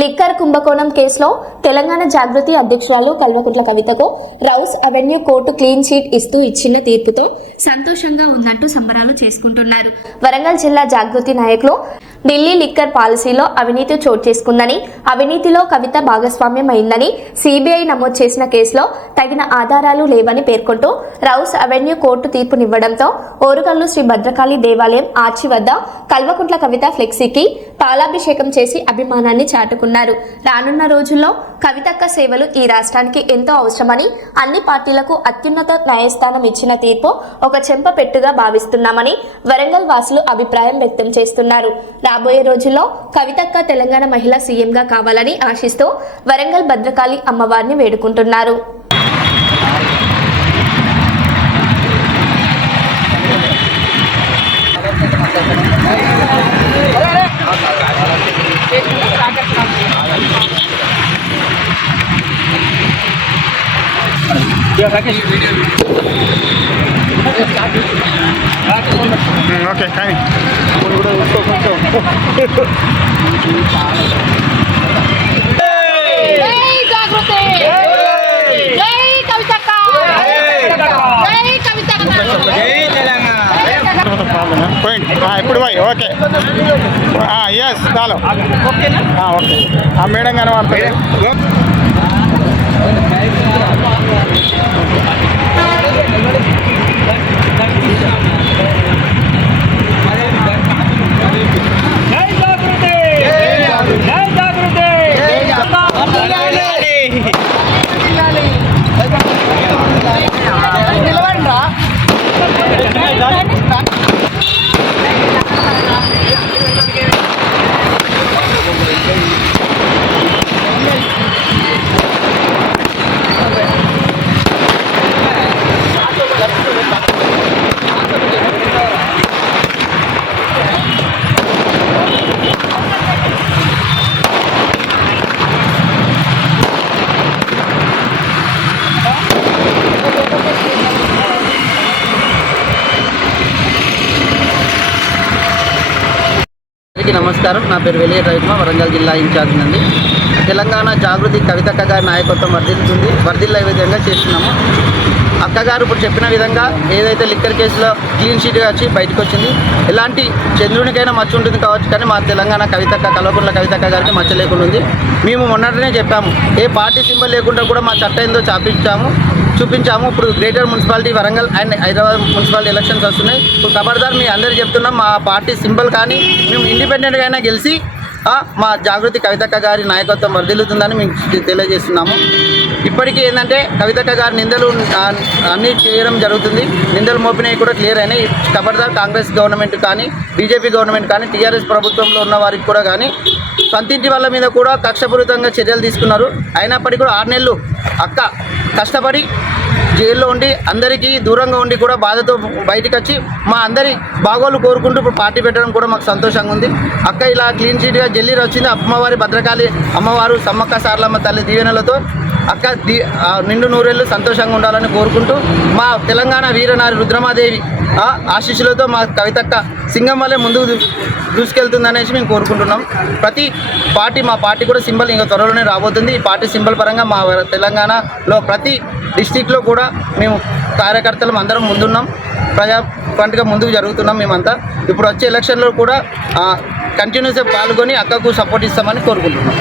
Liquor కుంభకోణం కేసులో తెలంగాణ జాగృతి అధ్యక్షురాలు కల్వకుంట్ల కవితకు rows avenue court clean cheat ఇస్తూ ఇచ్చిన తీర్పుతో సంతోషంగా ఉందంటూ సంబరాలు చేసుకుంటున్నారు. వరంగల్ జిల్లా జాగృతి నాయకులు ఢిల్లీ లిక్కర్ పాలసీలో అవినీతి చోటు చేసుకుందని, అవినీతిలో కవిత భాగస్వామ్యం అయిందని సిబిఐ నమోదు చేసిన కేసులో తగిన ఆధారాలు లేవని పేర్కొంటూ రౌస్ అవెన్యూ కోర్టు తీర్పునివ్వడంతో ఓరుగల్లు శ్రీ భద్రకాళి దేవాలయం ఆర్చి వద్ద కల్వకుంట్ల కవిత ఫ్లెక్సీకి పాలాభిషేకం చేసి అభిమానాన్ని చాటుకున్నారు. రానున్న రోజుల్లో కవితక్క సేవలు ఈ రాష్ట్రానికి ఎంతో అవసరమని, అన్ని పార్టీలకు అత్యున్నత న్యాయస్థానం ఇచ్చిన తీర్పు ఒక చెంప పెట్టుగా భావిస్తున్నామని వరంగల్ వాసులు అభిప్రాయం వ్యక్తం చేస్తున్నారు. రాబోయే రోజుల్లో కవితక్క తెలంగాణ మహిళా సీఎంగా కావాలని ఆశిస్తూ వరంగల్ భద్రకాళి అమ్మవారిని వేడుకుంటున్నారు. ఓకే కానీ ఇప్పుడు పోయి ఓకే ఎస్ చాలు ఓకే ఆ మేడం కనబడుతుంది. నమస్కారం. నా పేరు వెలియ రవికుమ, వరంగల్ జిల్లా ఇన్ఛార్జ్ నుండి. తెలంగాణ జాగృతి కవితక్క గారి నాయకత్వం వర్ధిల్లే విధంగా చేస్తున్నాము. అక్కగారు ఇప్పుడు చెప్పిన విధంగా ఏదైతే లిక్కర్ కేసులో క్లీన్ షీట్గా వచ్చి బయటకు వచ్చింది, ఎలాంటి చంద్రునికైనా మచ్చ ఉంటుంది కావచ్చు, కానీ మా తెలంగాణ కవితక్క కల్వకుంట్ల కవితక్క గారికి మచ్చ లేకుండా ఉంది. మేము మొన్నటనే చెప్పాము, ఏ పార్టీ సింబల్ లేకుండా కూడా మా చట్టం ఏందో చూపించాము. ఇప్పుడు greater municipality Warangal and Hyderabad municipality elections వస్తున్నాయి. ఇప్పుడు ఖబర్దార్ మీ అందరూ చెప్తున్నాం, మా పార్టీ సింబల్ కానీ మేము ఇండిపెండెంట్గా అయినా గెలిచి మా జాగృతి కవితక్క గారి నాయకత్వం వర్ధిల్లుతుందని మేము తెలియజేస్తున్నాము. ఇప్పటికీ ఏంటంటే కవితక్క గారి నిందలు అన్నీ చేయడం జరుగుతుంది. నిందలు మోపినవి కూడా క్లియర్ అయినాయి. ఖబర్దార్ కాంగ్రెస్ గవర్నమెంట్ కానీ, బీజేపీ గవర్నమెంట్ కానీ, టీఆర్ఎస్ ప్రభుత్వంలో ఉన్న వారికి కూడా కానీ సొంతింటి వాళ్ళ మీద కూడా కక్షపూరితంగా చర్యలు తీసుకున్నారు. అయినప్పటికీ కూడా 6 నెలలు అక్క కష్టపడి జైల్లో ఉండి అందరికీ దూరంగా ఉండి కూడా బాధతో బయటకు వచ్చి మా అందరి బాగోలు కోరుకుంటూ ఇప్పుడు పార్టీ పెట్టడం కూడా మాకు సంతోషంగా ఉంది. అక్క ఇలా క్లీన్ చీట్గా జల్లీరు వచ్చింది. అమ్మవారి భద్రకాళి అమ్మవారు సమ్మక్క సారలమ్మ తల్లి దీవెనలతో అక్క నిండు నూరేళ్ళు సంతోషంగా ఉండాలని కోరుకుంటూ మా తెలంగాణ వీరనారి రుద్రమాదేవి ఆశీస్సులతో మా కవితక్క సింగం వల్లే ముందుకు దూసుకెళ్తుందనేసి మేము కోరుకుంటున్నాం. ప్రతి పార్టీ మా పార్టీ కూడా సింబల్ ఇంకా త్వరలోనే రాబోతుంది. ఈ పార్టీ సింబల్ పరంగా మా తెలంగాణలో ప్రతి డిస్టిక్లో కూడా మేము కార్యకర్తలు అందరం ముందున్నాం. ప్రజా ఫ్రంట్గా ముందుకు జరుగుతున్నాం మేమంతా. ఇప్పుడు వచ్చే ఎలక్షన్లో కూడా కంటిన్యూస్గా పాల్గొని అక్కకు సపోర్ట్ ఇస్తామని కోరుకుంటున్నాం.